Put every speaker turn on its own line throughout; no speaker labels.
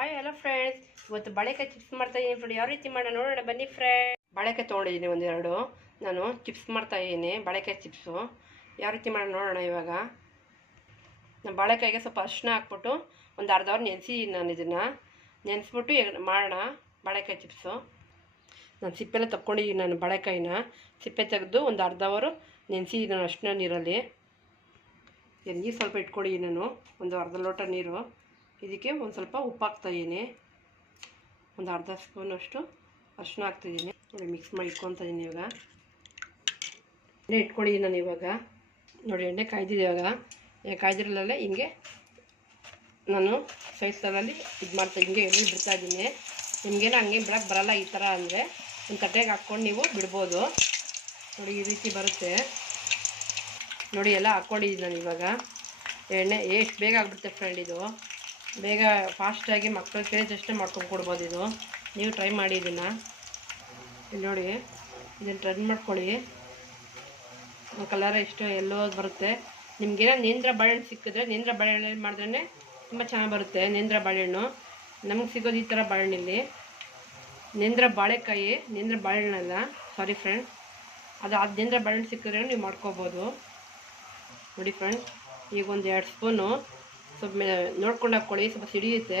Hi hello friends ಇವತ್ತು ಬಾಳೆಕಾಯಿ chips ಮಾಡ್ತಾ ಇದ್ದೀನಿ ಫ್ರೆಂಡ್ ಯಾವ ರೀತಿ ಮಾಡೋಣ ನೋಡೋಣ. ಬನ್ನಿ ಫ್ರೆಂಡ್ ಬಾಳೆಕಾಯಿ ತೊಗೊಂಡಿದ್ದೀನಿ ಒಂದೆರಡು ನಾನು ಚಿಪ್ಸ್ ಮಾಡ್ತಾ ಇದ್ದೀನಿ ಬಾಳೆಕಾಯಿ ಚಿಪ್ಸು ಯಾವ ರೀತಿ ಮಾಡೋಣ ನೋಡೋಣ ಇವಾಗ. ನಾನು ಬಾಳೆಕಾಯಿಗೆ ಸ್ವಲ್ಪ ಅರಿಶಿನ ಹಾಕ್ಬಿಟ್ಟು ಒಂದು ಅರ್ಧ ಅವ್ರು ನೆನೆಸಿ ನಾನು ಇದನ್ನು. ನೆನೆಸ್ಬಿಟ್ಟು ಮಾಡೋಣ ಬಾಳೆಕಾಯಿ ಚಿಪ್ಸು ನಾನು ಸಿಪ್ಪೆಲ್ಲ ತಕ್ಕೊಂಡಿದ್ದೀನಿ ನಾನು ಬಾಳೆಕಾಯಿನ. ಸಿಪ್ಪೆ ತೆಗೆದು ಒಂದು ಅರ್ಧ ಅವರು ನೆನೆಸಿದ್ದೀನಿ ನಾನು ಅರಿಶಿನ ನೀರಲ್ಲಿ. ನೀರು ಸ್ವಲ್ಪ ಇಟ್ಕೊಂಡಿದ್ದೀನಿ ನಾನು, ಒಂದು ಅರ್ಧ ಲೋಟ ನೀರು. ಇದಕ್ಕೆ ಒಂದು ಸ್ವಲ್ಪ ಉಪ್ಪು ಹಾಕ್ತಾಯಿದ್ದೀನಿ ಒಂದು ಅರ್ಧ ಸ್ಪೂನಷ್ಟು ಅರಿಶಿನ ಹಾಕ್ತಿದ್ದೀನಿ ನೋಡಿ ಮಿಕ್ಸ್ ಮಾಡಿ ಇಟ್ಕೊತಾ ಇದ್ದೀನಿ ಇವಾಗ. ಎಣ್ಣೆ ಇಟ್ಕೊಂಡಿದ್ದೀನಿ ನಾನು ಇವಾಗ. ನೋಡಿ, ಎಣ್ಣೆ ಕಾಯ್ದಿದೆ ಇವಾಗ. ಕಾಯ್ದಿರಲಲ್ಲೇ ಹಿಂಗೆ ನಾನು ಸೈಡ್ಸಲ್ಲಿ ಇದು ಮಾಡ್ತಾ ಹಿಂಗೆ ಎಣ್ಣೆ ಬಿಡ್ತಾ ಇದ್ದೀನಿ ನಿಮಗೇನು ಹಂಗೆ ಬಿಡೋಕ್ಕೆ ಬರಲ್ಲ ಈ ಥರ ಅಂದರೆ ಒಂದು ತಟ್ಟೆಗೆ ಹಾಕ್ಕೊಂಡು ನೀವು ಬಿಡ್ಬೋದು. ನೋಡಿ, ಈ ರೀತಿ ಬರುತ್ತೆ. ನೋಡಿ, ಎಲ್ಲ ಹಾಕ್ಕೊಂಡಿದ್ದೀನಿ ನಾನು ಇವಾಗ. ಎಣ್ಣೆ ಎಷ್ಟು ಬೇಗ ಆಗಿಬಿಡುತ್ತೆ ಫ್ರೆಂಡ್ ಇದು? ಬೇಗ ಫಾಸ್ಟಾಗಿ ಮಕ್ಕಳು ಅಷ್ಟೇ ಮಾಡ್ಕೊಂಡು ಕೊಡ್ಬೋದು ಇದು. ನೀವು ಟ್ರೈ ಮಾಡಿ ಇದನ್ನು. ಇಲ್ಲಿ ನೋಡಿ, ಇದನ್ನು ಟ್ರೈ ಮಾಡ್ಕೊಳ್ಳಿ. ಕಲರ್ ಎಷ್ಟು ಎಲ್ಲೋ ಬರುತ್ತೆ. ನಿಮಗೇನೋ ನೇಂದ್ರ ಬಾಳೆಹಣ್ಣು ಸಿಕ್ಕಿದ್ರೆ ನೇಂದ್ರ ಬಾಳೆಹಣ್ಣು ಮಾಡಿದ್ರೆ ತುಂಬ ಚೆನ್ನಾಗಿ ಬರುತ್ತೆ, ನೇಂದ್ರ ಬಾಳೆಹಣ್ಣು. ನಮಗೆ ಸಿಗೋದು ಈ ಥರ ಬಾಳೆಹಣ್ಣಲ್ಲಿ ನೇಂದ್ರ ಬಾಳೆಕಾಯಿ, ನೇಂದ್ರ ಬಾಳೆಹಣ್ಣಲ್ಲ. ಸಾರಿ ಫ್ರೆಂಡ್ ಅದು ಅದು ನೇಂದ್ರ ಬಾಳೆಹಣ್ಣು ಸಿಕ್ಕಿದ್ರೆ ನೀವು ಮಾಡ್ಕೋಬೋದು. ನೋಡಿ ಫ್ರೆಂಡ್ ಈಗ ಒಂದು ಎರಡು ಸ್ಪೂನು ಸ್ವಲ್ಪ ನೋಡ್ಕೊಂಡು ಹಾಕ್ಕೊಳ್ಳಿ ಸ್ವಲ್ಪ ಸಿಡಿಯುತ್ತೆ.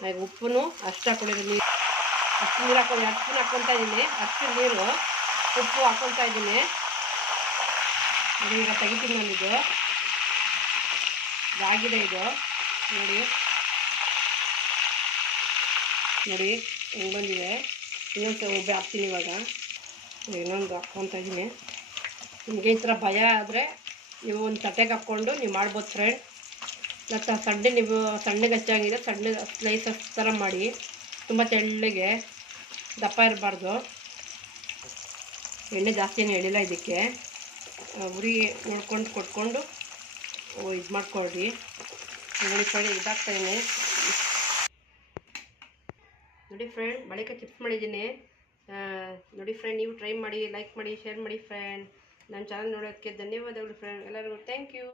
ಹಾಗೆ ಉಪ್ಪು ಅಷ್ಟು ಹಾಕ್ಕೊಂಡಿರೋ ನೀರು ಅಷ್ಟು ನೀರು ಹಾಕೊಂಡು ಅಷ್ಟು ಹಾಕ್ಕೊತಾ ಇದ್ದೀನಿ ಅಷ್ಟು ನೀರು ಉಪ್ಪು ಹಾಕ್ಕೊತಾ ಇದ್ದೀನಿ ಅದು ಈಗ ತೆಗಿತೀನಿ ನಾನು ಇದು. ಇದಾಗಿದೆ ಇದು. ನೋಡಿ. ನೋಡಿ, ಹೆಂಗೆ ಬಂದಿದೆ. ಇನ್ನೊಂದು ಒಬ್ಬ ಹಾಕ್ತೀನಿ ಇವಾಗ. ಇನ್ನೊಂದು ಹಾಕ್ಕೊತಾ ಇದ್ದೀನಿ ನಿಮಗೆ ಈ ಥರ ಭಯ ಆದರೆ ನೀವು ಒಂದು ತಟ್ಟೆಗೆ ಹಾಕ್ಕೊಂಡು ನೀವು ಮಾಡ್ಬೋದು ಫ್ರೆಂಡ್ ಮತ್ತು ಸಣ್ಣ ನೀವು ಸಣ್ಣಗೆ ಹೆಚ್ಚಾಗಿದೆ ಸಣ್ಣ ಸ್ಲೈಸಸ್ ಥರ ಮಾಡಿ. ತುಂಬ ತೆಳ್ಳಗೆ ದಪ್ಪ ಇರಬಾರ್ದು. ಎಣ್ಣೆ ಜಾಸ್ತಿ ಏನು ಎಳಿಲ್ಲ ಇದಕ್ಕೆ. ಉರಿ ನೋಡ್ಕೊಂಡು ಕೊಟ್ಕೊಂಡು ಇದು ಮಾಡ್ಕೊಳ್ರಿ. ನೋಡಿ ಫ್ರೆಂಡ್ ಇದಾಗ್ತಾಯಿದ್ದೀನಿ ನೋಡಿ ಫ್ರೆಂಡ್ ಬಳಿಕ ಚಿಪ್ಸ್ ಮಾಡಿದ್ದೀನಿ. ನೋಡಿ ಫ್ರೆಂಡ್ ನೀವು ಟ್ರೈ ಮಾಡಿ ಲೈಕ್ ಮಾಡಿ ಶೇರ್ ಮಾಡಿ ಫ್ರೆಂಡ್ ನನ್ನ ಚಾನಲ್ ನೋಡೋಕ್ಕೆ ಧನ್ಯವಾದಗಳು ಫ್ರೆಂಡ್ ಎಲ್ಲರಿಗೂ ಥ್ಯಾಂಕ್ ಯು